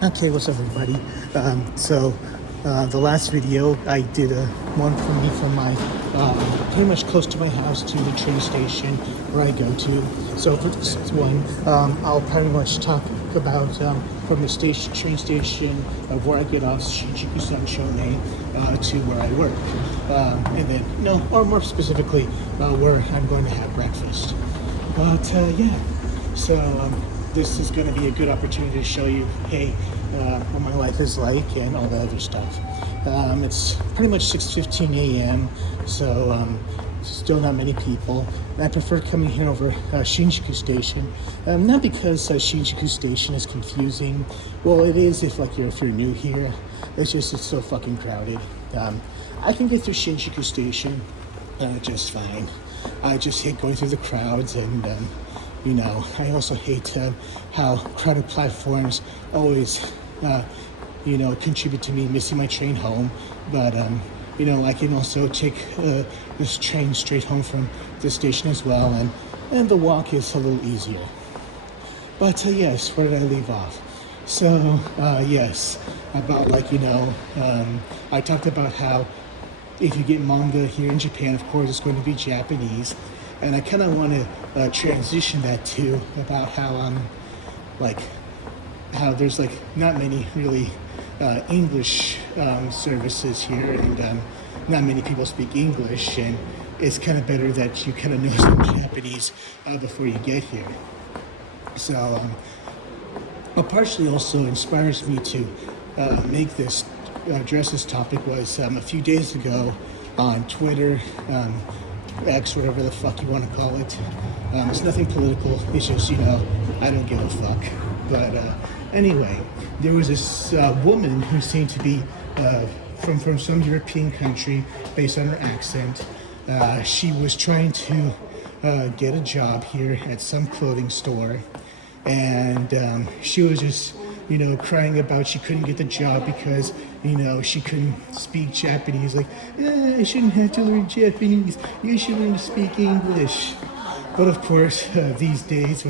Okay, what's up, everybody? The last video I did one for me from my pretty much close to my house to the train station where I go to. So for this one, I'll pretty much talk about from the train station of where I get off Shinjuku Sanshone to where I work, and then or more specifically, where I'm going to have breakfast. But yeah, so. This is going to be a good opportunity to show you, hey, what my life is like and all the other stuff. It's pretty much 6:15 a.m., so still not many people. And I prefer coming here over Shinjuku Station, not because Shinjuku Station is confusing. Well, it is if you're new here. It's so fucking crowded. I can get through Shinjuku Station just fine. I just hate going through the crowds and. I also hate how crowded platforms always, contribute to me missing my train home. But, I can also take this train straight home from the station as well, and the walk is a little easier. But, yes, where did I leave off? So, yes, about I talked about how if you get manga here in Japan, of course, it's going to be Japanese. And I kind of want to transition that to about how how there's not many really English services here, and not many people speak English, and it's kind of better that you kind of know some Japanese before you get here. So what partially also inspires me to make this address this topic was a few days ago on Twitter. X, whatever the fuck you want to call it. It's nothing political. It's just, I don't give a fuck. But anyway, there was this woman who seemed to be from some European country based on her accent. She was trying to get a job here at some clothing store. And she was just, crying about she couldn't get the job because, she couldn't speak Japanese. I shouldn't have to learn Japanese. You should learn to speak English. But of course, these days,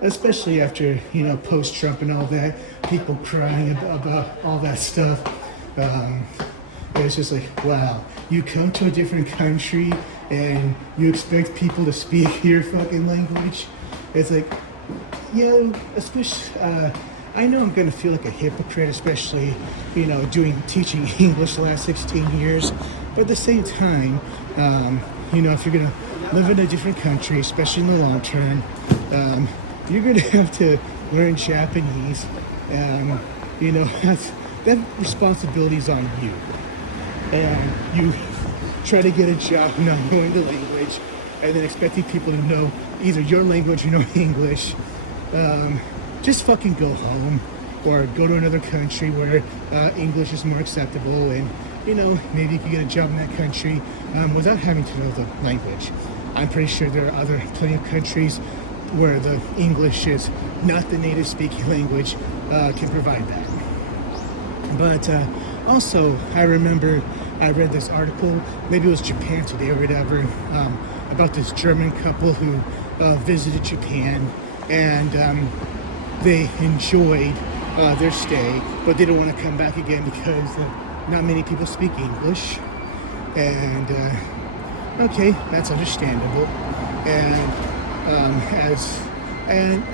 especially after, post-Trump and all that, people crying about all that stuff, it's just wow, you come to a different country and you expect people to speak your fucking language. It's especially, I know I'm going to feel like a hypocrite, especially, teaching English the last 16 years. But at the same time, if you're going to live in a different country, especially in the long term, you're going to have to learn Japanese. That responsibility is on you. And you try to get a job not knowing the language, and then expecting people to know either your language or know English. Just fucking go home or go to another country where English is more acceptable, and maybe you can get a job in that country without having to know the language. I'm pretty sure there are plenty of countries where the English is not the native speaking language can provide that. But also, I remember I read this article, maybe it was Japan Today or whatever, about this German couple who visited Japan, and they enjoyed their stay, but they don't want to come back again because not many people speak English. And okay, that's understandable. And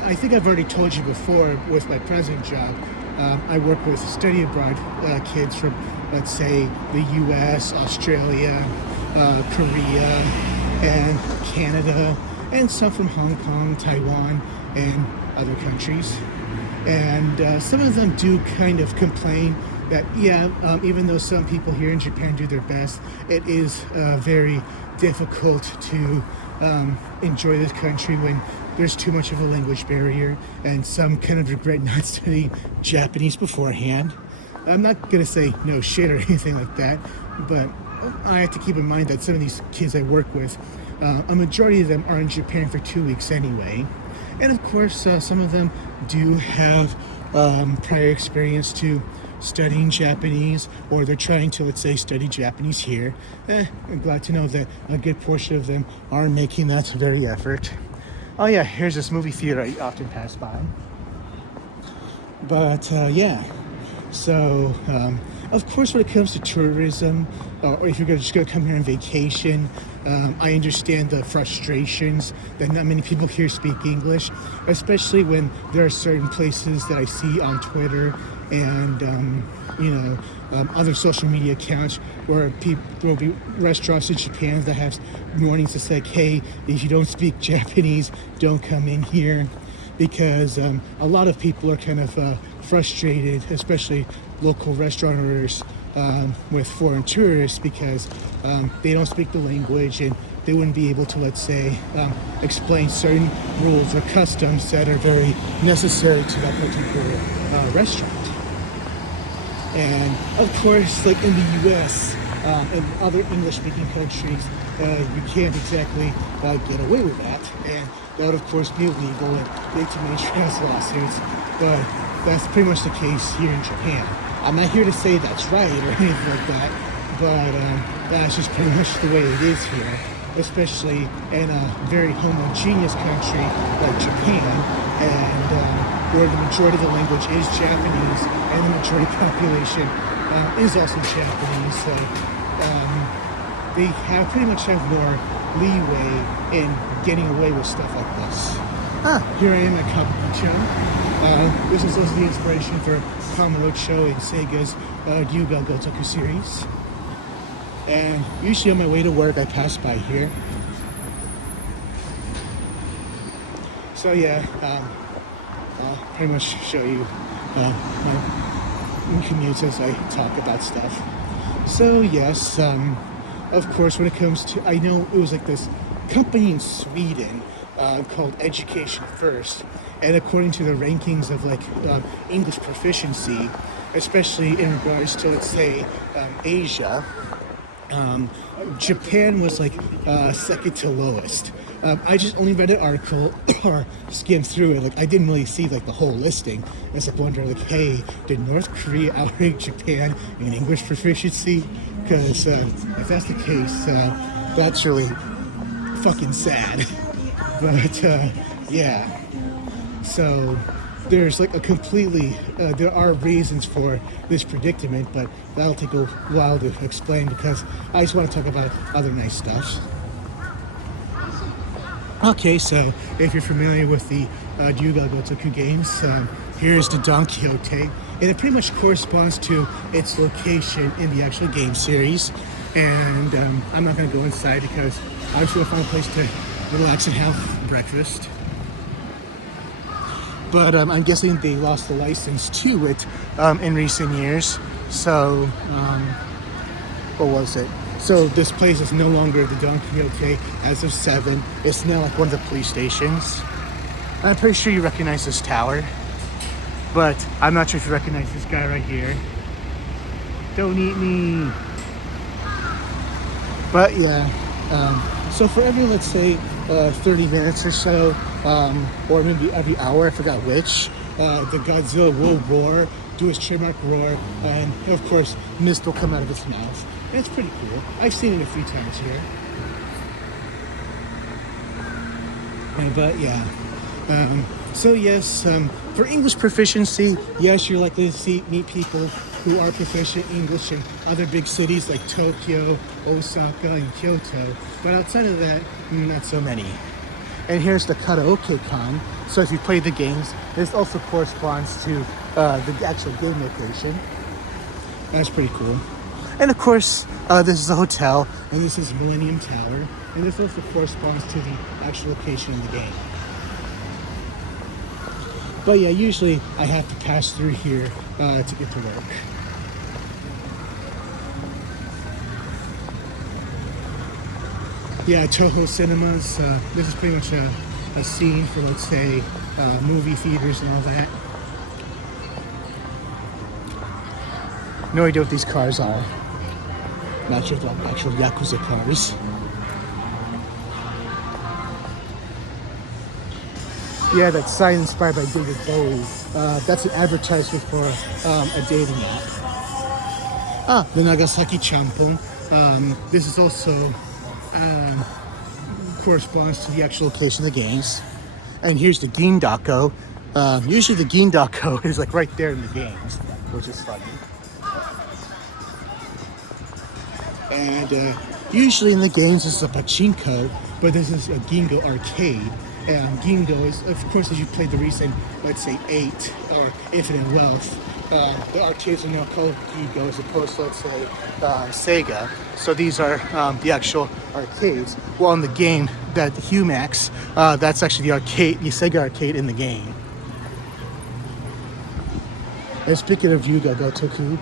I think I've already told you before with my present job, I work with study abroad kids from, let's say, the U.S., Australia, Korea, and Canada, and some from Hong Kong, Taiwan, and other countries. And some of them do kind of complain that, even though some people here in Japan do their best, it is very difficult to enjoy this country when there's too much of a language barrier, and some kind of regret not studying Japanese beforehand. I'm not going to say no shit or anything like that, but I have to keep in mind that some of these kids I work with, a majority of them are in Japan for 2 weeks anyway. And of course, some of them do have prior experience to studying Japanese, or they're trying to, let's say, study Japanese here. I'm glad to know that a good portion of them are making that very effort. Oh yeah, here's this movie theater I often pass by. But yeah, so of course, when it comes to tourism, or if you're just going to come here on vacation, I understand the frustrations that not many people here speak English, especially when there are certain places that I see on Twitter and other social media accounts where people there will be restaurants in Japan that have warnings that say, "Hey, if you don't speak Japanese, don't come in here." Because a lot of people are kind of frustrated, especially local restaurant owners, with foreign tourists because they don't speak the language and they wouldn't be able to, let's say, explain certain rules or customs that are very necessary to that particular restaurant. And of course, like in the U.S. And other English-speaking countries, you can't exactly get away with that, and that would of course be illegal and lead to many trans lawsuits. But that's pretty much the case here in Japan. I'm not here to say that's right or anything like that, but that's just pretty much the way it is here, especially in a very homogeneous country like Japan, and where the majority of the language is Japanese, and the majority population is also Japanese. So they pretty much have more leeway in getting away with stuff like this. Here I am at Kabukicho. This is also the inspiration for Kamurocho and Sega's Ryuga Gotoku series. And usually on my way to work, I pass by here. So yeah, I'll pretty much show you my commute as I talk about stuff. So yes, of course, when it comes to, I know it was like this company in Sweden called Education First, and according to the rankings of like English proficiency, especially in regards to, let's say, Asia, Japan was like second to lowest. I just only read an article or skimmed through it. Like I didn't really see like the whole listing. I was like wondering, like, hey, did North Korea outrank Japan in English proficiency? Because if that's the case, that's really fucking sad. But yeah, so there's like a completely there are reasons for this predicament, but that'll take a while to explain because I just want to talk about other nice stuff. Okay, so if you're familiar with the Ryuga Gotoku games, here's the Don Quixote, and it pretty much corresponds to its location in the actual game series. And I'm not going to go inside because I just want to find a place to relax and have breakfast. But I'm guessing they lost the license to it in recent years. So, what was it? So this place is no longer the Don Quixote as of 7. It's now like one of the police stations. I'm pretty sure you recognize this tower, but I'm not sure if you recognize this guy right here. Don't eat me. But yeah, so for every, let's say, 30 minutes or so, or maybe every hour, I forgot which, the Godzilla will roar, do his trademark roar, and of course, mist will come out of its mouth. And it's pretty cool. I've seen it a few times here. But yeah, so yes, for English proficiency, yes, you're likely to meet people who are proficient in English in other big cities like Tokyo, Osaka, and Kyoto. But outside of that, not so many. And here's the karaoke-con. So if you play the games, this also corresponds to the actual game location. That's pretty cool. And of course, this is a hotel, and this is Millennium Tower, and this also corresponds to the actual location of the game. But yeah, usually I have to pass through here to get to work. Yeah, Toho Cinemas, this is pretty much a scene for, let's say, movie theaters and all that. No idea what these cars are. Not sure if they're actual yakuza cars. Yeah, that sign inspired by David Bowie. That's an advertisement for a dating app. The Nagasaki Champon. This is also corresponds to the actual location of the games. And here's the Gindako. Usually the Gindako is like right there in the games, which is funny. And usually in the games this is a pachinko, but this is a Gingo arcade. And Gingo is, of course, as you played the recent, let's say 8 or Infinite Wealth, the arcades are now called Gingo as opposed to, let's say, Sega. So these are the actual arcades. Well, in the game, that Humax, that's actually the arcade, the Sega arcade in the game. And speaking of Yuga Gotoku,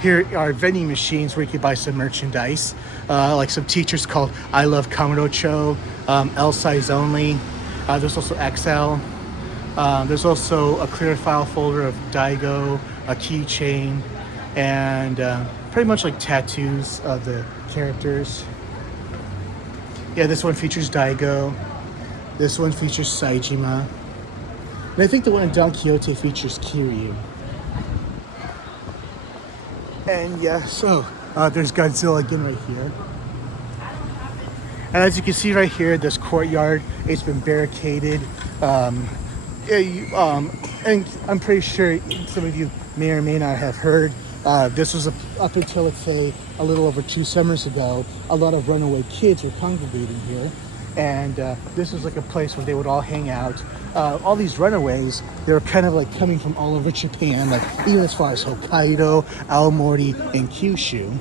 here are vending machines where you can buy some merchandise, like some teachers called I Love Kamurocho, L size only. There's also XL. There's also a clear file folder of Daigo, a keychain, and pretty much like tattoos of the characters. Yeah, this one features Daigo. This one features Saejima. And I think the one in Don Quixote features Kiryu. And yeah, so there's Godzilla again right here. And as you can see right here, this courtyard, it's been barricaded. And I'm pretty sure some of you may or may not have heard, this was up until, let's say, a little over 2 summers ago, a lot of runaway kids were congregating here. And this was like a place where they would all hang out. All these runaways, they were kind of like coming from all over Japan, like even as far as Hokkaido, Aomori, and Kyushu.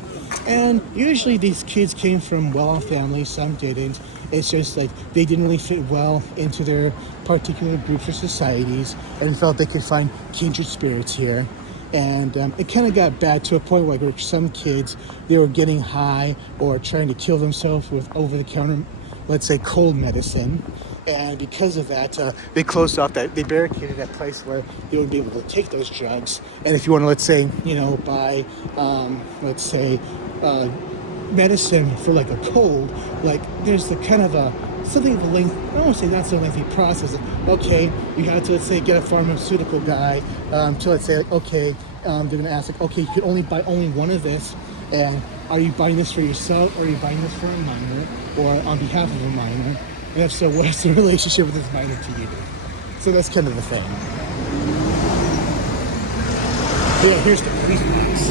And usually these kids came from well-off families, some didn't. It's just like they didn't really fit well into their particular groups or societies and felt they could find kindred spirits here. And it kind of got bad to a point where some kids, they were getting high or trying to kill themselves with over-the-counter, let's say, cold medicine. And because of that, they closed off they barricaded that place where they would be able to take those drugs. And if you want to, let's say, buy, let's say, medicine for like a cold, like there's the kind of something of a length, I don't want to say not so lengthy process. Okay, you have to, let's say, get a pharmaceutical guy to, let's say, like, okay, they're going to ask, like, okay, you can only buy only one of this. And are you buying this for yourself, or are you buying this for a minor, or on behalf of a minor? And if so, what's the relationship with this minor to you? So that's kind of the thing. But yeah, here's the police box.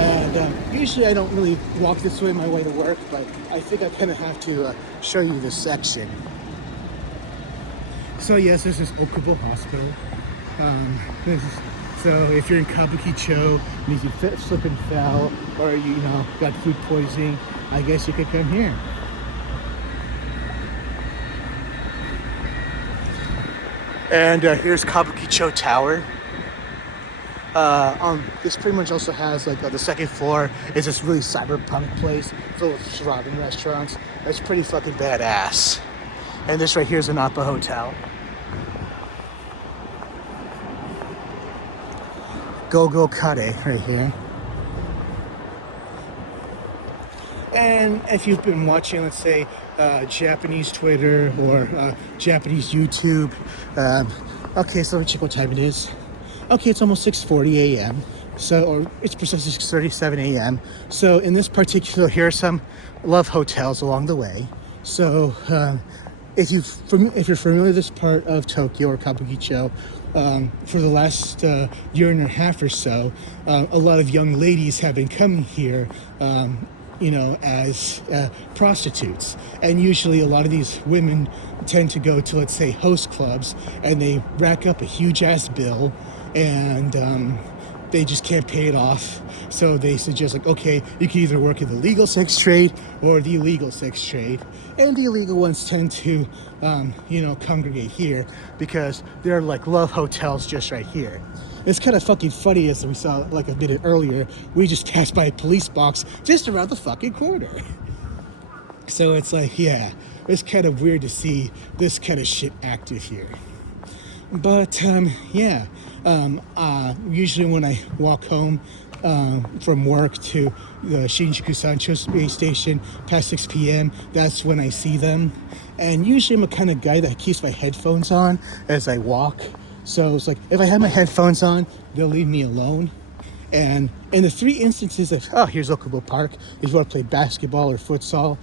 And usually I don't really walk this way on my way to work, but I think I kind of have to show you this section. So yes, this is Okubo Hospital. So if you're in Kabukicho, and if you slip and fell, or you got food poisoning, I guess you could come here. And here's Kabukicho Tower. This pretty much also has like the second floor is this really cyberpunk place filled with ramen restaurants. That's pretty fucking badass. And this right here is an Appa Hotel. Go Kare right here. And if you've been watching, let's say, Japanese Twitter or Japanese YouTube, okay, so let me check what time it is. Okay, it's almost 6:40 a.m. So, or it's precisely 6:37 a.m. So in this particular, here are some love hotels along the way. So if you're familiar with this part of Tokyo or Kabukicho, for the last year and a half or so, a lot of young ladies have been coming here, as prostitutes. And usually a lot of these women tend to go to, let's say, host clubs, and they rack up a huge ass bill, and they just can't pay it off. So they suggest, like, okay, you can either work in the legal sex trade or the illegal sex trade. And the illegal ones tend to, congregate here because there are like love hotels just right here. It's kind of fucking funny, as we saw like a minute earlier, we just passed by a police box just around the fucking corner. So it's like, yeah, it's kind of weird to see this kind of shit active here. But usually when I walk home from work to the Shinjuku Sancho space station past 6 p.m., that's when I see them. And usually I'm a kind of guy that keeps my headphones on as I walk. So it's like, if I have my headphones on, they'll leave me alone. And in the 3 instances of, here's Okubo Park, if you want to play basketball or futsal,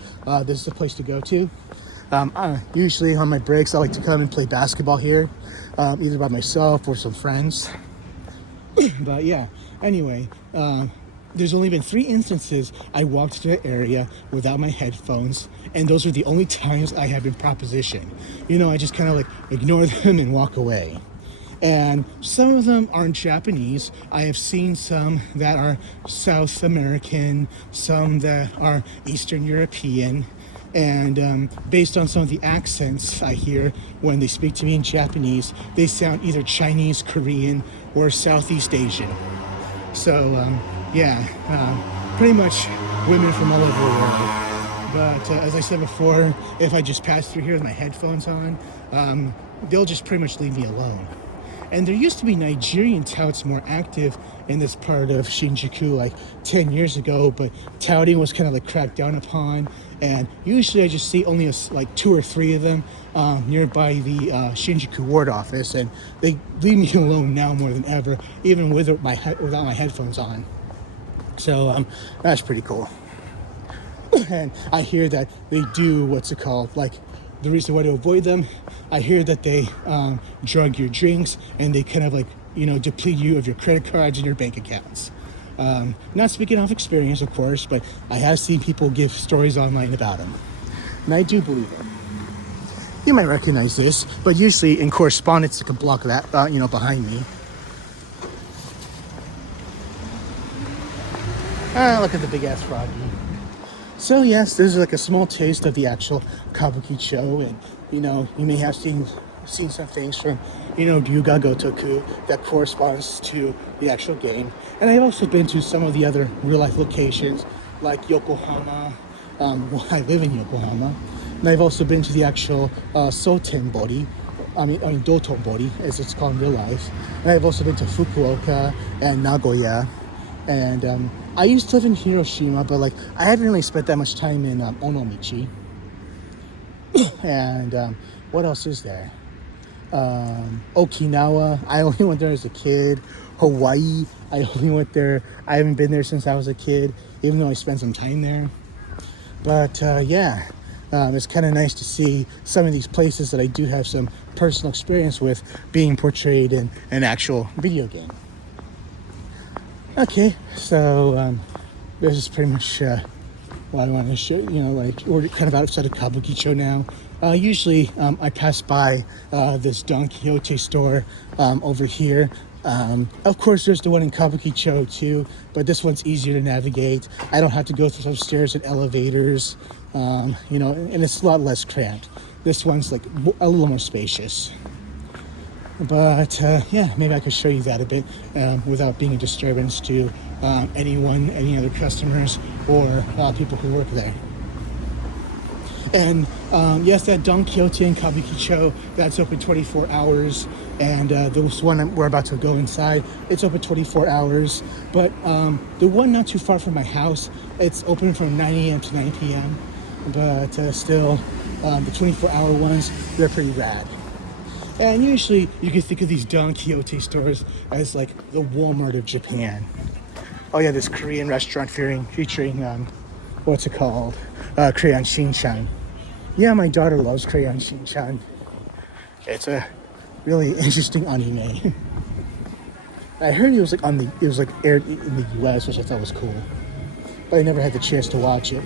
this is the place to go to. Usually on my breaks, I like to come and play basketball here, either by myself or some friends. But yeah, anyway, there's only been 3 instances I walked to the area without my headphones, and those are the only times I have been propositioned. You know, I just kind of like ignore them and walk away. And some of them aren't Japanese. I have seen some that are South American, some that are Eastern European. And based on some of the accents I hear when they speak to me in Japanese, they sound either Chinese, Korean, or Southeast Asian. So, pretty much women from all over the world. But as I said before, if I just pass through here with my headphones on, they'll just pretty much leave me alone. And there used to be Nigerian touts more active in this part of Shinjuku like 10 years ago, but touting was kind of like cracked down upon. And usually I just see only like 2 or 3 of them nearby the Shinjuku ward office, and they leave me alone now more than ever, even without my headphones on. So that's pretty cool. And I hear that they do, what's it called, like the reason why to avoid them, I hear that they drug your drinks and they kind of like, you know, deplete you of your credit cards and your bank accounts. Not speaking off experience, of course, but I have seen people give stories online about them. And I do believe them. You might recognize this, but usually in correspondence, you can block that, behind me. Look at the big ass froggy. So yes, this is like a small taste of the actual Kabukicho, and you know, you may have seen some things from, you know, Ryuga Gotoku that corresponds to the actual game. And I've also been to some of the other real life locations like Yokohama. I live in Yokohama. And I've also been to the actual Dotonbori, as it's called in real life. And I've also been to Fukuoka and Nagoya. And I used to live in Hiroshima, but like I haven't really spent that much time in Onomichi. And what else is there? Okinawa, I only went there as a kid. Hawaii, I only went there. I haven't been there since I was a kid, even though I spent some time there. But it's kind of nice to see some of these places that I do have some personal experience with being portrayed in an actual video game. Okay, so this is pretty much what I wanted to show you. You know, like we're kind of outside of Kabukicho now. Usually I pass by this Don Quixote store over here. Of course, there's the one in Kabukicho too, but this one's easier to navigate. I don't have to go through some stairs and elevators, and it's a lot less cramped. This one's like a little more spacious. But maybe I could show you that a bit without being a disturbance to any other customers or people who work there. And yes, that Don Quixote in Kabukicho, that's open 24 hours. And this one we're about to go inside, it's open 24 hours. But the one not too far from my house, it's open from 9 a.m. to 9 p.m. But still, the 24-hour ones, they're pretty rad. And usually you can think of these Don Quixote stores as like the Walmart of Japan. Oh yeah, this Korean restaurant featuring what's it called? Crayon Shin-chan. Yeah, my daughter loves Crayon Shin-chan. It's a really interesting anime. I heard it was aired in the US, which I thought was cool. But I never had the chance to watch it.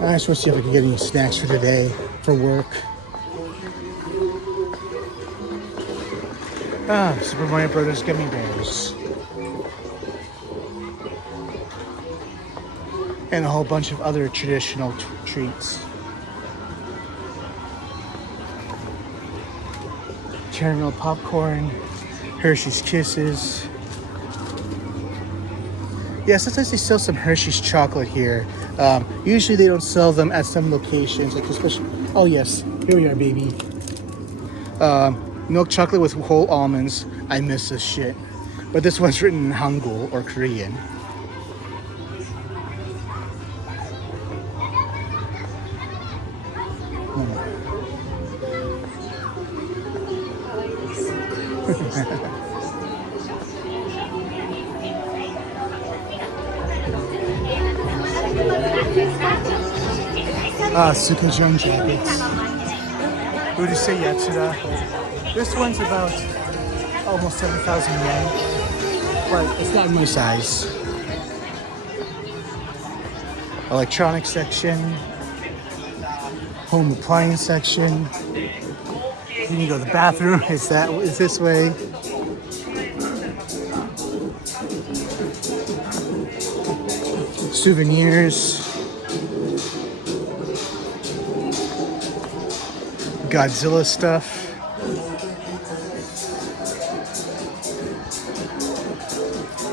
I just want to see if I can get any snacks for today, for work. Super Mario Brothers gummy bears. And a whole bunch of other traditional treats. Caramel popcorn, Hershey's Kisses. Yeah, sometimes they sell some Hershey's chocolate here. Usually they don't sell them at some locations, like especially. Oh yes, here we are, baby. Milk chocolate with whole almonds. I miss this shit. But this one's written in Hangul or Korean. Sukajon jackets. Urusei Yatsuda. This one's about almost 7,000 yen, but it's not my size. Electronics section, home appliance section. When you go to the bathroom, it's this way. Souvenirs. Godzilla stuff.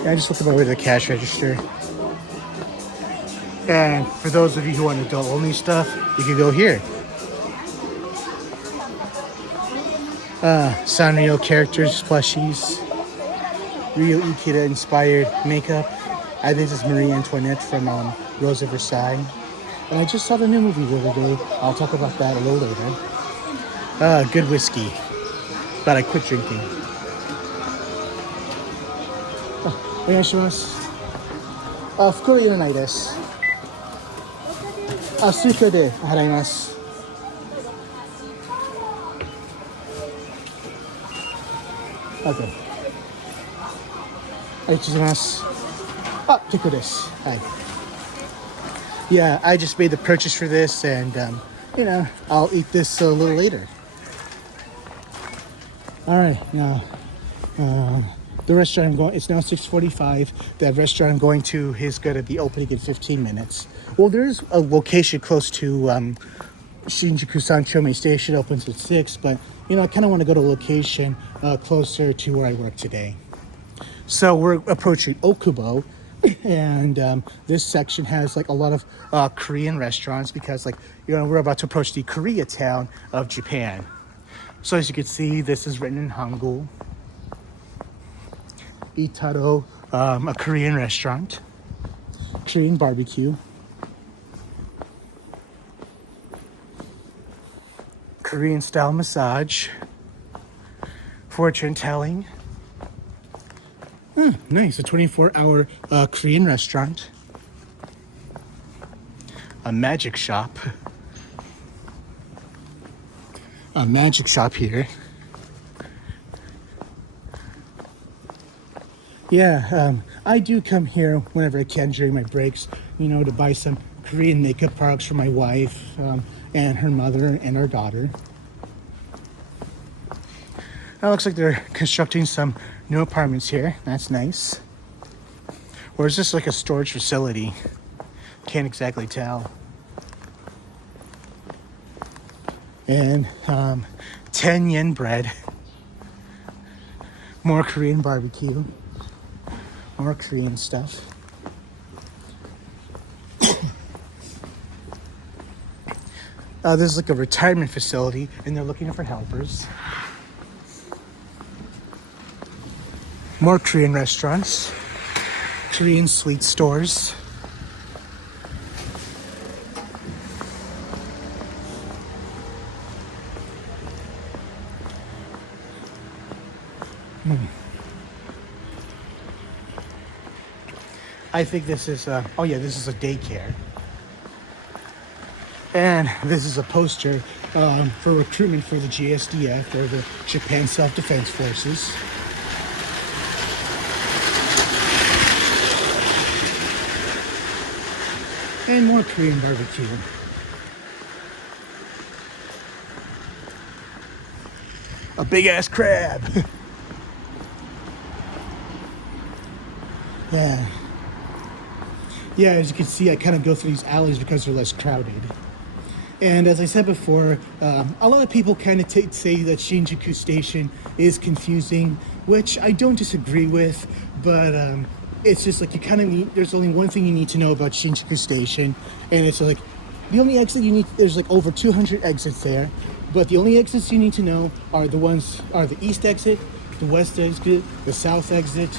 Yeah, I just looked over to the cash register. And for those of you who want adult only stuff, you can go here. Sanrio characters, plushies. Rio Ikeda inspired makeup. I think this is Marie Antoinette from Rose of Versailles. And I just saw the new movie the other day. I'll talk about that a little later. Good whiskey. But I quit drinking. お願いします。袋いらないです。スイカで払います。OK。ありがとうございます。結構です。はい。Yeah, I just made the purchase for this, and I'll eat this a little later. All right, now the restaurant I'm going. It's now 6:45. The restaurant I'm going to is going to be opening in 15 minutes. Well, there's a location close to Shinjuku Sanchome Station. Opens at 6, but I kind of want to go to a location closer to where I work today. So we're approaching Okubo. And this section has like a lot of Korean restaurants because we're about to approach the Koreatown of Japan. So as you can see, this is written in Hangul. Itaro, a Korean restaurant. Korean barbecue. Korean style massage. Fortune telling. Nice, a 24-hour Korean restaurant. A magic shop. A magic shop here. Yeah, I do come here whenever I can during my breaks, to buy some Korean makeup products for my wife and her mother and our daughter. It looks like they're constructing some new apartments here. That's nice. Or is this like a storage facility? Can't exactly tell. And 10 yen bread. More Korean barbecue. More Korean stuff. This is like a retirement facility, and they're looking for helpers. More Korean restaurants. Korean sweet stores. I think this is this is a daycare. And this is a poster for recruitment for the GSDF, or the Japan Self-Defense Forces. And more Korean barbecue. A big ass crab. Yeah. Yeah, as you can see, I kind of go through these alleys because they're less crowded. And as I said before, a lot of people kind of say that Shinjuku Station is confusing, which I don't disagree with, but it's just like you kind of need, there's only one thing you need to know about Shinjuku Station, and it's like the only exit you need, there's like over 200 exits there, but the only exits you need to know are the east exit, the west exit, the south exit,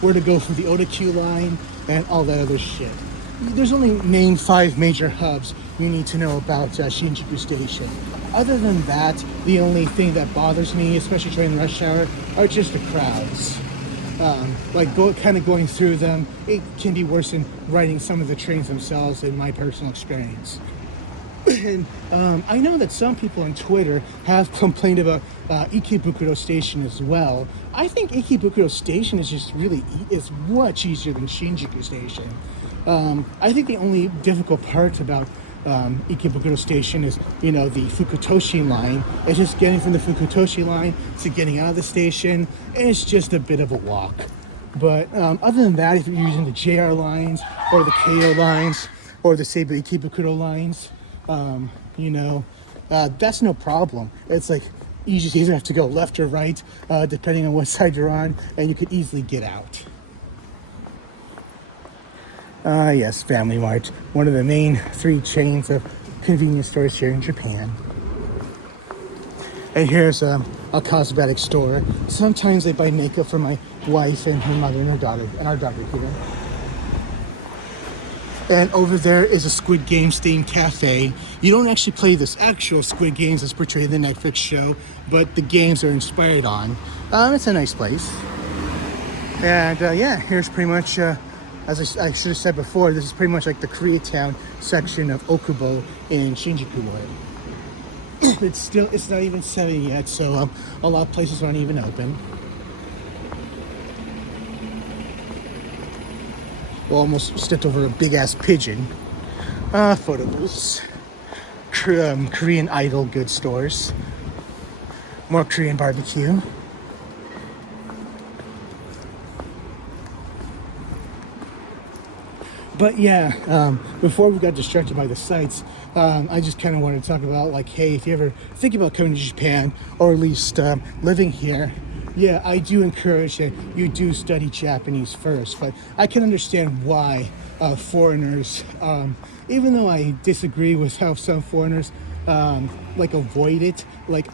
where to go for the Oda-Q line, and all that other shit. There's only main 5 major hubs you need to know about Shinjuku Station. Other than that, the only thing that bothers me, especially during rush hour, are just the crowds. going through them, it can be worse than riding some of the trains themselves in my personal experience. And I know that some people on Twitter have complained about Ikebukuro Station as well. I think Ikebukuro Station is just is much easier than Shinjuku Station. I think the only difficult part about Ikebukuro Station is, the Fukutoshi line. It's just getting from the Fukutoshi line to getting out of the station. It's just a bit of a walk. But other than that, if you're using the JR lines or the Keio lines or the Seibu Ikebukuro lines, that's no problem. It's like you just either have to go left or right, depending on what side you're on, and you could easily get out. Yes, Family Mart, one of the main 3 chains of convenience stores here in Japan. And here's a cosmetic store. Sometimes I buy makeup for my wife and her mother and our daughter here. And over there is a Squid Games themed cafe. You don't actually play this actual Squid Games as portrayed in the Netflix show, but the games are inspired on. It's a nice place. And here's pretty much, as I should have said before, this is pretty much like the Koreatown section of Okubo in Shinjuku. It's not even 7 yet, so a lot of places aren't even open. Almost stepped over a big ass pigeon. Photo booths. Korean Idol goods stores. More Korean barbecue. But yeah, before we got distracted by the sights, I just kind of wanted to talk about, like, hey, if you ever think about coming to Japan, or at least living here, yeah, I do encourage that you do study Japanese first. But I can understand why foreigners, even though I disagree with how some foreigners avoid it,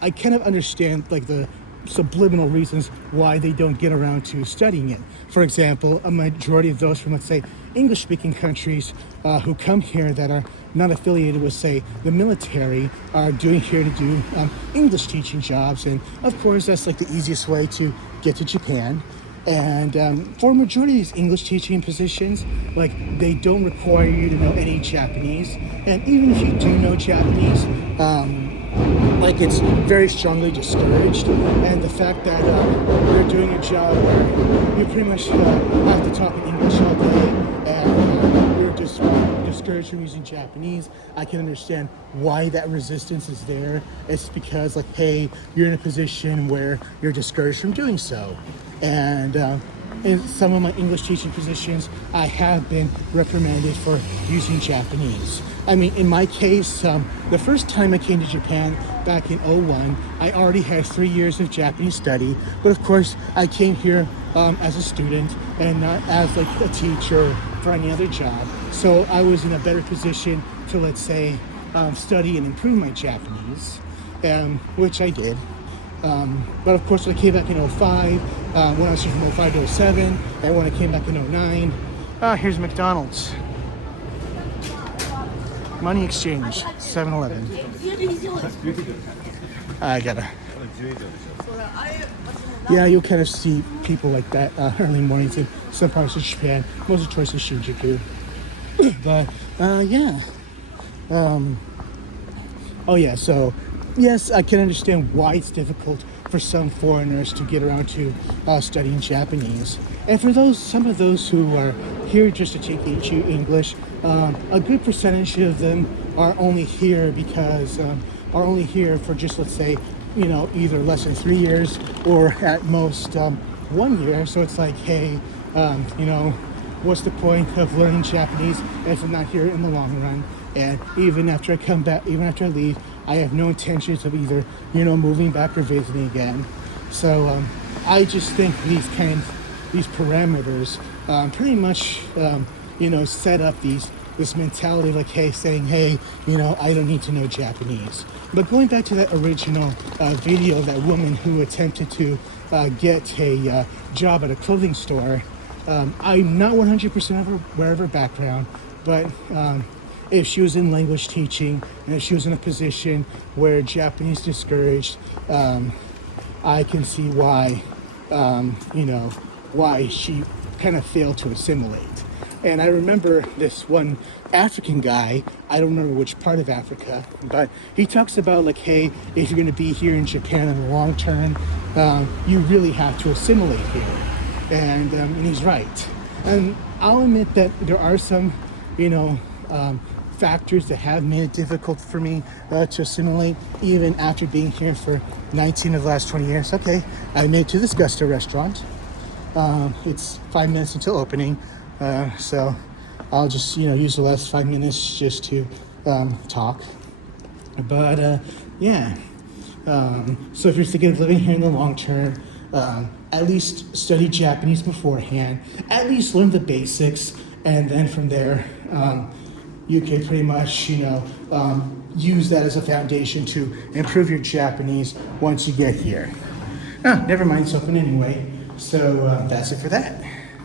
I kind of understand the subliminal reasons why they don't get around to studying it. For example, a majority of those from, let's say, English-speaking countries who come here that are not affiliated with, say, the military are doing here to do English teaching jobs. And of course, that's the easiest way to get to Japan. And for a majority of these English teaching positions, they don't require you to know any Japanese. And even if you do know Japanese, it's very strongly discouraged. And the fact that you're doing a job where you pretty much have to talk in English all day, and you're just discouraged from using Japanese, I can understand why that resistance is there. It's because, hey, you're in a position where you're discouraged from doing so. And in some of my English teaching positions, I have been reprimanded for using Japanese. I mean, in my case, the first time I came to Japan back in '01, I already had 3 years of Japanese study. But of course, I came here as a student and not as a teacher for any other job. So I was in a better position to, let's say, study and improve my Japanese, which I did. But of course, when I came back in '05, when I was here from '05 to '07, and when I came back in '09, here's McDonald's. Money exchange, 7-Eleven. I gotta. Yeah, you'll kind of see people like that early mornings in some parts of Japan, most of the choice is Shinjuku. But, yeah. So, yes, I can understand why it's difficult for some foreigners to get around to studying Japanese. And for some of those who are here just to take HU English, a good percentage of them are only here for just, let's say, either less than 3 years or at most 1 year. So it's hey, what's the point of learning Japanese if I'm not here in the long run? And even after I come back, even after I leave, I have no intentions of either, moving back or visiting again. So I just think these parameters pretty much, set up this mentality saying, hey, I don't need to know Japanese. But going back to that original video, that woman who attempted to get a job at a clothing store, I'm not 100% aware of her background, but if she was in language teaching and if she was in a position where Japanese discouraged, I can see why, why she kind of failed to assimilate. And I remember this one African guy, I don't remember which part of Africa, but he talks about like, hey, if you're going to be here in Japan in the long term, you really have to assimilate here. And he's right. And I'll admit that there are some, factors that have made it difficult for me to assimilate, even after being here for 19 of the last 20 years. Okay, I made it to this Gusto restaurant. It's 5 minutes until opening, so I'll just use the last 5 minutes just to talk. But yeah, so if you're thinking of living here in the long term, at least study Japanese beforehand, at least learn the basics, and then from there you can pretty much use that as a foundation to improve your Japanese once you get here. Never mind, it's open anyway. So that's it for that.